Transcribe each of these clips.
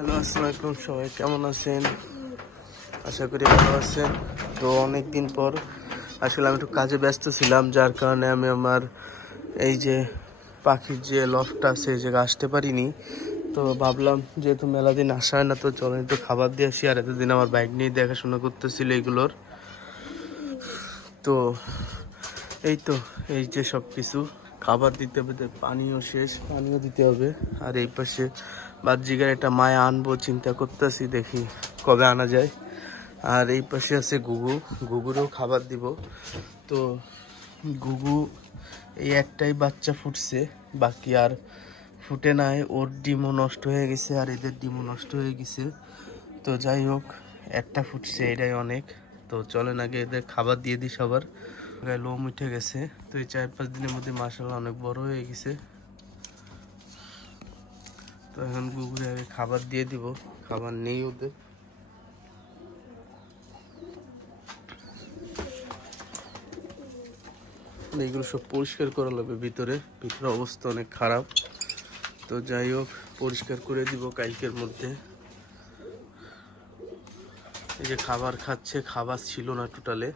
Hello আসসালামু আলাইকুম সবাই, কেমন আছেন? আশা করি ভালো আছেন। তো অনেক দিন পর আসলে আমি একটু কাজে ব্যস্ত ছিলাম, যার কারণে আমি আমার এই যে পাখির যে লফটা আছে, এই জায়গায় আসতে পারিনি। তো ভাবলাম, যেহেতু মেলা দিন আসা হয় না, তো চলো একটু খাবার দিয়ে আসি। আর এতদিন আমার বাইক নিয়ে দেখাশোনা করতেছিল এগুলোর। তো এই তো, এই যে সব কিছু খাবার দিতে হবে, পানিও শেষ, পানিও দিতে হবে। আর এই পাশে বাহ্যিকার একটা মায়া আনব, চিন্তা করতেছি, দেখি কবে আনা যায়। আর এই পাশে আছে গুগু। গুগুরও খাবার দিব। তো গুগু এই একটাই বাচ্চা ফুটছে। বাকি আর ফুটে নাই। ওর ডিমও নষ্ট হয়ে গেছে আর এদের ডিমও নষ্ট হয়ে গেছে। তো যাই হোক, একটা ফুটছে, এটাই অনেক। তো চলেন আগে এদের খাবার দিয়ে দিই সবার। লোম উঠে গেছে। তো এই চার পাঁচ দিনের মধ্যে মাসাল্লাহ অনেক বড় হয়ে গেছে। তো এখন গুগলে আগে খাবার দিয়ে দিব। খাবার নেই ওদের। এইগুলো সব পরিষ্কার করা লাগবে ভিতরে। ভিতরে অবস্থা অনেক খারাপ। তো যাই হোক, পরিষ্কার করে দিব কালকের মধ্যে। এই যে খাবার খাচ্ছে, খাবার ছিল না টোটালে।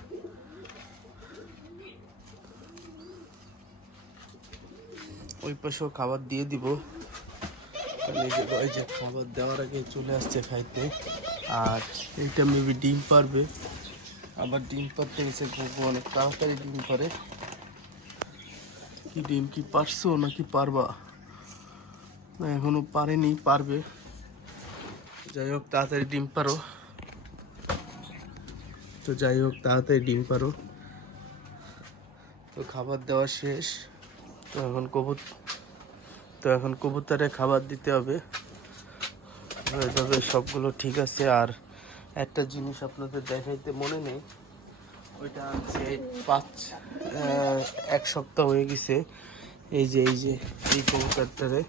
ওই পাশেও খাবার দিয়ে দিব। এই যে খাবার দেওয়ার আগে চলে আসছে খাইতে। আর এইটা মেবি ডিম পারবে। আবার ডিম পারতে গেছে ঘুঘু অনেক তাড়াতাড়ি ডিম পারে। কি ডিম কি পারছ নাকি পারবা? না, এখনও পারেনি, পারবে। যাই হোক, তাড়াতাড়ি ডিম পারো। তো যাই হোক, তাড়াতাড়ি ডিম পারো। তো খাবার দেওয়া শেষ। তো এখন কবুত তো এখন কবুতরে খাবার দিতে হবে। এভাবে সবগুলো ঠিক আছে। আর একটা জিনিস আপনাদের দেখাইতে মনে নেই, ওইটা আনছে পাঁচ এক সপ্তাহ হয়ে গেছে। এই যে এই যে, এই কবুতরটারে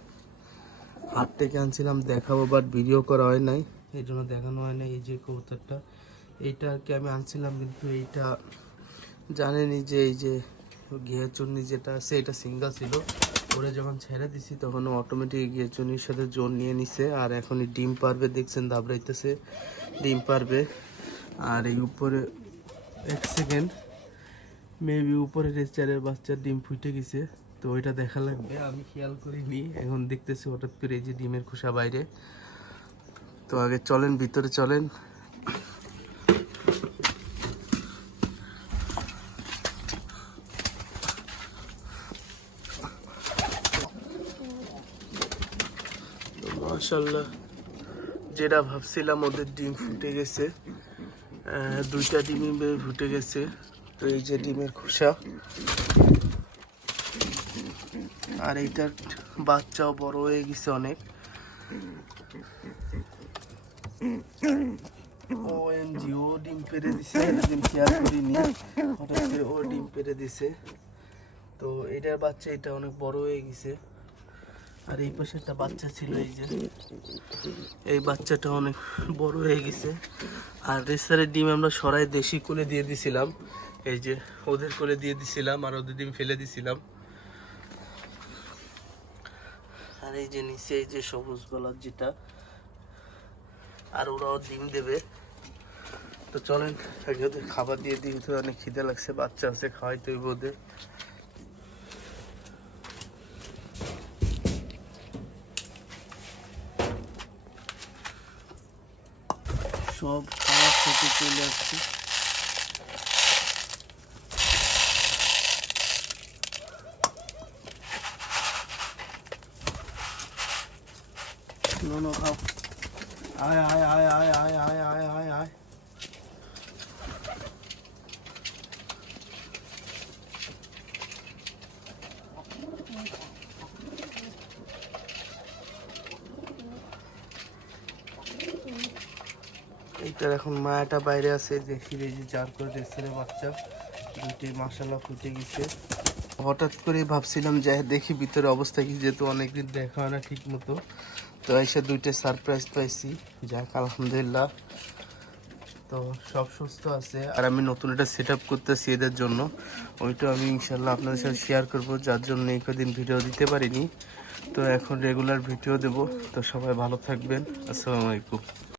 হাত থেকে আনছিলাম, দেখাবো বাট ভিডিও করা হয় নাই। এই জন্য দেখানো হয় নাই এই যে কবুতরটা। এইটা আর কি আমি আনছিলাম, কিন্তু এইটা জানেনই যে, এই যে ঘিয়া চুন্নি যেটা আছে, এটা সিঙ্গা ছিল। ওরা যখন ছেড়ে দিছি, তখন অটোমেটিক ঘিয়া চুন্নির সাথে জোর নিয়ে নিছে। আর এখনই ডিম পারবে, দেখছেন দাবড়াইতেছে। ডিম পারবে। আর এই উপরে এক সেকেন্ড মেবি উপরে রেচারের বাচ্চার ডিম ফুটে গেছে, তো ওইটা দেখা লাগবে। আমি খেয়াল করিনি, এখন দেখতেছি হঠাৎ করে এই যে ডিমের খোসা বাইরে। তো আগে চলেন, ভিতরে চলেন। মাশাল্লাহ যেটা ভাবছিলাম ওদের ডিম ফুটে গেছে দুইটা ডিমই ফুটে গেছে। তো এই যে ডিমের খোসা। আর এইটার বাচ্চাও বড় হয়ে গেছে অনেক। ও এমজি ও ডিম পেরে দিছে করিনি। হঠাৎ করে ও ডিম পেরে দিছে। তো এটার বাচ্চা এটা অনেক বড় হয়ে গেছে। আর এই পাশে একটা বাচ্চা ছিল, এই যে। এই বাচ্চাটা অনেক বড় হয়ে গেছে। আর রেসারের ডিম আমরা সরাই দেশি করে দিয়ে দিছিলাম। এই যে ওদের করে দিয়ে দিছিলাম আর ওদের ডিম ফেলে দিছিলাম। আর এই যে নিচে, এই যে সবুজ গলার যেটা, আর ওরাও ডিম দেবে। তো চলেন, আগে ওদের খাবার দিয়ে দিই তো অনেক খিদে লাগছে, বাচ্চা আছে, খাওয়াইতে ওদের। সব খাওয়ার সাথে চলে আসছে No, no, how? Aye, aye, aye, aye, aye, aye, aye, aye. এইটার এখন মায়াটা বাইরে আছে, দেখি এই যে চার করে রেসের বাচ্চা। দুটি মাসাল্লাহ ফুটে গেছে। হঠাৎ করে ভাবছিলাম যে দেখি ভিতরে অবস্থা কি, যেহেতু অনেকদিন দেখা হয় না ঠিক মতো তো এসে দুইটা সারপ্রাইজ পাইছি। যাক, আলহামদুলিল্লাহ। তো সব সুস্থ আছে। আর আমি নতুন একটা সেট আপ করতেছি এদের জন্য। ওইটা আমি ইনশাল্লাহ আপনাদের সাথে শেয়ার করব। যার জন্য এই কদিন ভিডিও দিতে পারিনি। তো এখন রেগুলার ভিডিও দেব। তো সবাই ভালো থাকবেন। আসসালামু আলাইকুম।